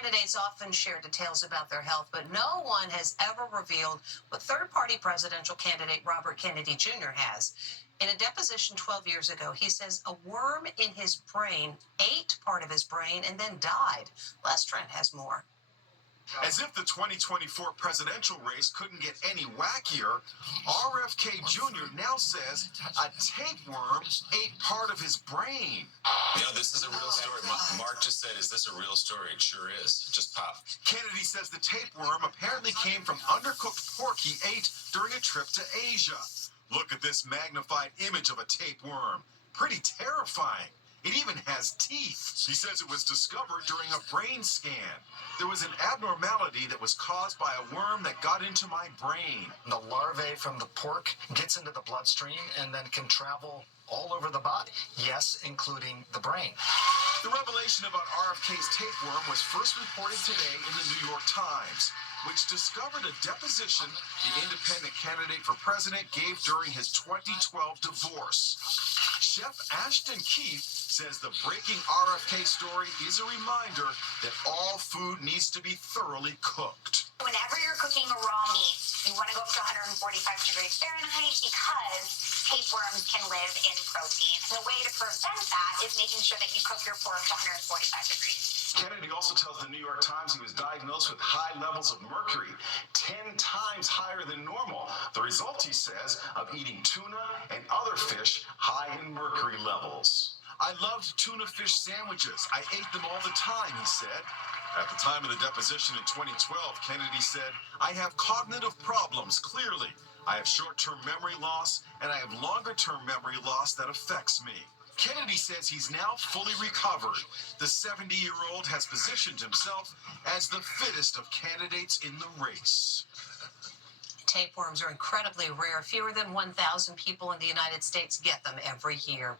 Candidates often share details about their health, but no one has ever revealed what third-party presidential candidate Robert Kennedy Jr. has. In a deposition 12 years ago, he says a worm in his brain ate part of his brain and then died. Les Trent has more. As if the 2024 presidential race couldn't get any wackier, RFK Jr. now says a tapeworm ate part of his brain. Yeah, this is a real story. Mark just said, is this a real story? It sure is. It just popped. Kennedy says the tapeworm apparently came from undercooked pork he ate during a trip to Asia. Look at this magnified image of a tapeworm. Pretty terrifying. It even has teeth. He says it was discovered during a brain scan. There was an abnormality that was caused by a worm that got into my brain. The larvae from the pork gets into the bloodstream and then can travel all over the body. Yes, including the brain. The revelation about RFK's tapeworm was first reported today in the New York Times, which discovered a deposition the independent candidate for president gave during his 2012 divorce. Chef Ashton Keith says the breaking RFK story is a reminder that all food needs to be thoroughly cooked. Whenever you're cooking a raw meat, you want to go up to 145 degrees Fahrenheit because tapeworms can live in protein. The way to prevent that is making sure that you cook your pork to 145 degrees. Kennedy also tells the New York Times he was diagnosed with high levels of mercury, 10 times higher than normal. The result, he says, of eating tuna and other fish high in mercury levels. I loved tuna fish sandwiches. I ate them all the time, he said. At the time of the deposition in 2012, Kennedy said, I have cognitive problems, clearly. I have short-term memory loss, and I have longer-term memory loss that affects me. Kennedy says he's now fully recovered. The 70-year-old has positioned himself as the fittest of candidates in the race. Tapeworms are incredibly rare. Fewer than 1,000 people in the United States get them every year.